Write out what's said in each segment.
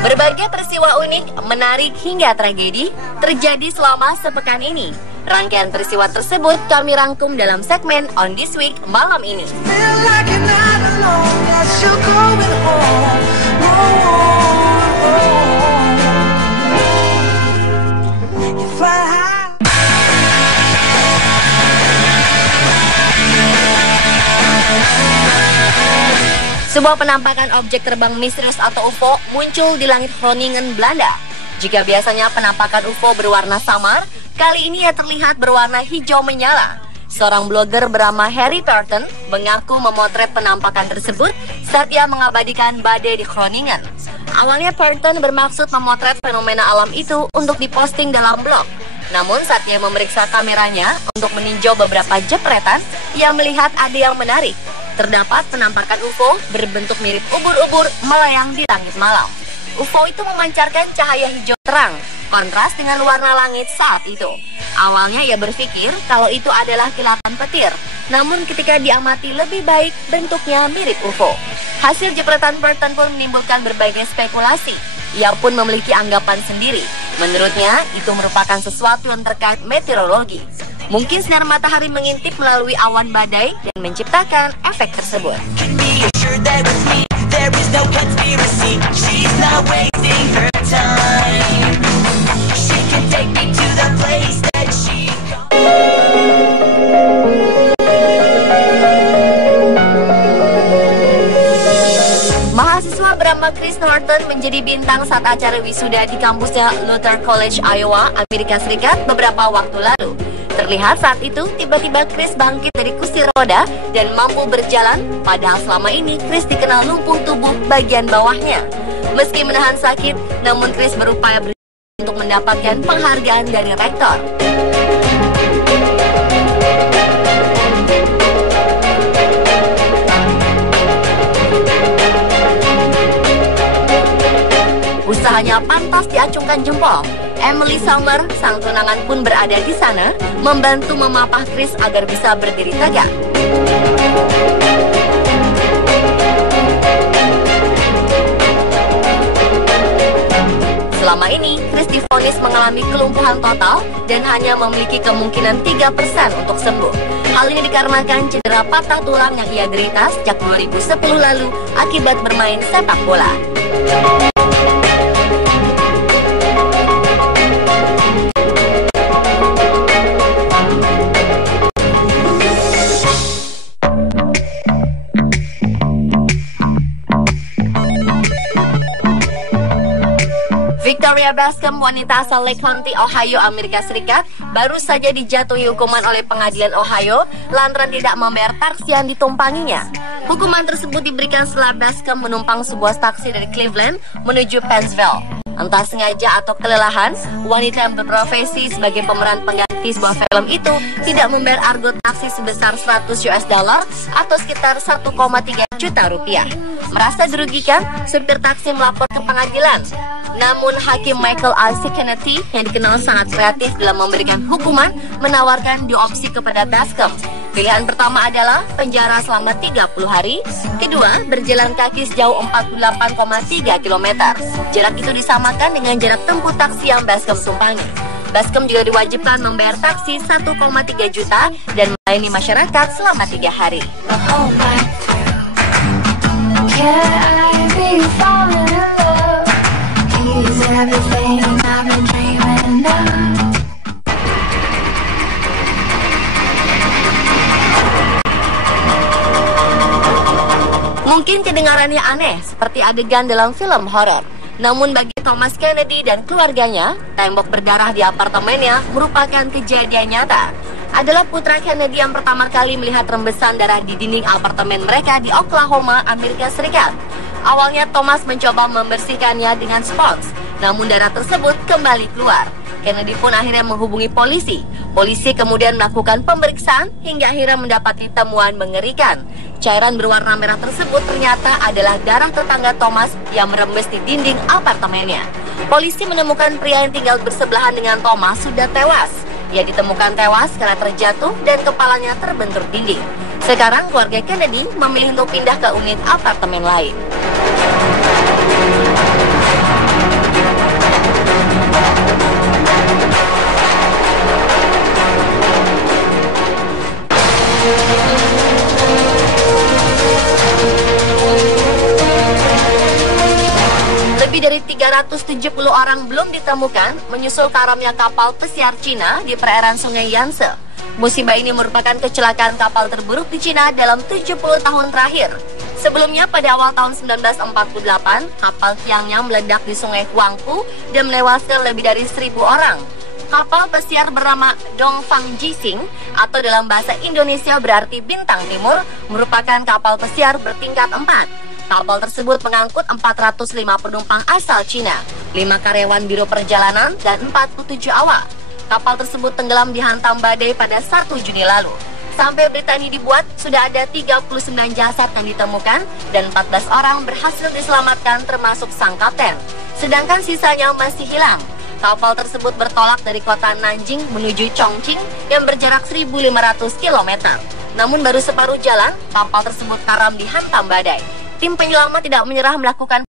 Berbagai peristiwa unik, menarik hingga tragedi terjadi selama sepekan ini. Rangkaian peristiwa tersebut kami rangkum dalam segmen On This Week malam ini. Sebuah penampakan objek terbang misterius atau UFO muncul di langit Groningen, Belanda. Jika biasanya penampakan UFO berwarna samar, kali ini ia terlihat berwarna hijau menyala. Seorang blogger bernama Harry Parton mengaku memotret penampakan tersebut saat ia mengabadikan badai di Groningen. Awalnya Parton bermaksud memotret fenomena alam itu untuk diposting dalam blog. Namun saat ia memeriksa kameranya untuk meninjau beberapa jepretan, ia melihat ada yang menarik. Terdapat penampakan UFO berbentuk mirip ubur-ubur melayang di langit malam. UFO itu memancarkan cahaya hijau terang, kontras dengan warna langit saat itu. Awalnya ia berpikir kalau itu adalah kilatan petir, namun ketika diamati lebih baik, bentuknya mirip UFO. Hasil jepretan Burton pun menimbulkan berbagai spekulasi. Ia pun memiliki anggapan sendiri. Menurutnya, itu merupakan sesuatu yang terkait meteorologi. Mungkin sinar matahari mengintip melalui awan badai dan menciptakan efek tersebut. Mahasiswa bernama Chris Norton menjadi bintang saat acara wisuda di kampusnya Luther College, Iowa, Amerika Serikat beberapa waktu lalu. Terlihat saat itu, tiba-tiba Chris bangkit dari kursi roda dan mampu berjalan, padahal selama ini Chris dikenal lumpuh tubuh bagian bawahnya. Meski menahan sakit, namun Chris berupaya untuk mendapatkan penghargaan dari rektor. Usahanya pantas diacungkan jempol. Emily Summer, sang tunangan pun berada di sana, membantu memapah Chris agar bisa berdiri tegak. Selama ini, Chris divonis mengalami kelumpuhan total dan hanya memiliki kemungkinan 3% untuk sembuh. Hal ini dikarenakan cedera patah tulang yang ia derita sejak 2010 lalu akibat bermain sepak bola. Victoria Bascom, wanita asal Lake County, Ohio, Amerika Serikat, baru saja dijatuhi hukuman oleh pengadilan Ohio lantaran tidak membayar taksi yang ditumpanginya. Hukuman tersebut diberikan setelah Bascom menumpang sebuah taksi dari Cleveland menuju Pennsville. Entah sengaja atau kelelahan, wanita yang berprofesi sebagai pemeran pengganti sebuah film itu tidak membayar argo taksi sebesar $100 atau sekitar 1,3 juta rupiah. Merasa dirugikan, supir taksi melapor ke pengadilan. Namun Hakim Michael Isaac Kennedy yang dikenal sangat kreatif dalam memberikan hukuman menawarkan dua opsi kepada Bascom. Pilihan pertama adalah penjara selama 30 hari. Kedua, berjalan kaki sejauh 48,3 km. Jarak itu disamakan dengan jarak tempuh taksi yang Bascom tumpangi. Bascom juga diwajibkan membayar taksi 1,3 juta dan melayani masyarakat selama 3 hari. Mungkin kedengarannya aneh, seperti adegan dalam film horor. Namun bagi Thomas Kennedy dan keluarganya, tembok berdarah di apartemennya merupakan kejadian nyata. Adalah putra Kennedy yang pertama kali melihat rembesan darah di dinding apartemen mereka di Oklahoma, Amerika Serikat. Awalnya Thomas mencoba membersihkannya dengan spons, namun darah tersebut kembali keluar. Kennedy pun akhirnya menghubungi polisi. Polisi kemudian melakukan pemeriksaan hingga akhirnya mendapati temuan mengerikan. Cairan berwarna merah tersebut ternyata adalah darah tetangga Thomas yang merembes di dinding apartemennya. Polisi menemukan pria yang tinggal bersebelahan dengan Thomas sudah tewas. Ia ditemukan tewas karena terjatuh dan kepalanya terbentur dinding. Sekarang keluarga Kennedy memilih untuk pindah ke unit apartemen lain. Lebih dari 370 orang belum ditemukan menyusul karamnya kapal pesiar Cina di perairan Sungai Yangtze. Musibah ini merupakan kecelakaan kapal terburuk di Cina dalam 70 tahun terakhir. Sebelumnya pada awal tahun 1948, kapal Tiangnya meledak di Sungai Huangpu dan menewaskan lebih dari 1.000 orang. Kapal pesiar bernama Dongfang Jixing atau dalam bahasa Indonesia berarti Bintang Timur merupakan kapal pesiar bertingkat 4. Kapal tersebut mengangkut 405 penumpang asal Cina, 5 karyawan biro perjalanan, dan 47 awak. Kapal tersebut tenggelam dihantam badai pada 1 Juni lalu. Sampai berita ini dibuat, sudah ada 39 jasad yang ditemukan dan 14 orang berhasil diselamatkan termasuk sang kapten. Sedangkan sisanya masih hilang. Kapal tersebut bertolak dari kota Nanjing menuju Chongqing yang berjarak 1.500 km. Namun baru separuh jalan, kapal tersebut karam dihantam badai. Tim penyelamat tidak menyerah melakukan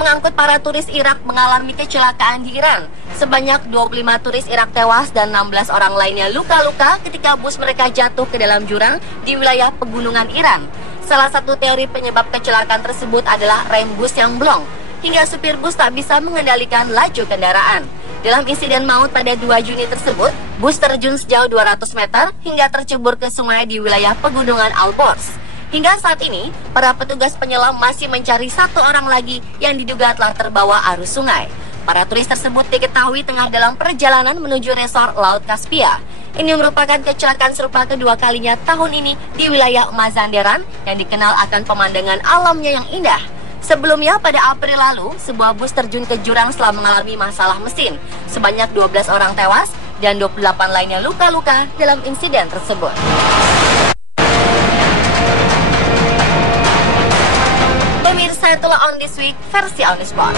mengangkut para turis Irak mengalami kecelakaan di Iran. Sebanyak 25 turis Irak tewas dan 16 orang lainnya luka-luka ketika bus mereka jatuh ke dalam jurang di wilayah pegunungan Iran. Salah satu teori penyebab kecelakaan tersebut adalah rem bus yang blong, hingga supir bus tak bisa mengendalikan laju kendaraan. Dalam insiden maut pada 2 Juni tersebut, bus terjun sejauh 200 meter hingga tercebur ke sungai di wilayah pegunungan Alborz. Hingga saat ini, para petugas penyelam masih mencari 1 orang lagi yang diduga telah terbawa arus sungai. Para turis tersebut diketahui tengah dalam perjalanan menuju resort Laut Kaspia. Ini merupakan kecelakaan serupa kedua kalinya tahun ini di wilayah Mazandaran yang dikenal akan pemandangan alamnya yang indah. Sebelumnya pada April lalu, sebuah bus terjun ke jurang setelah mengalami masalah mesin. Sebanyak 12 orang tewas dan 28 lainnya luka-luka dalam insiden tersebut. Pemirsa, itulah On This Week versi On The Spot.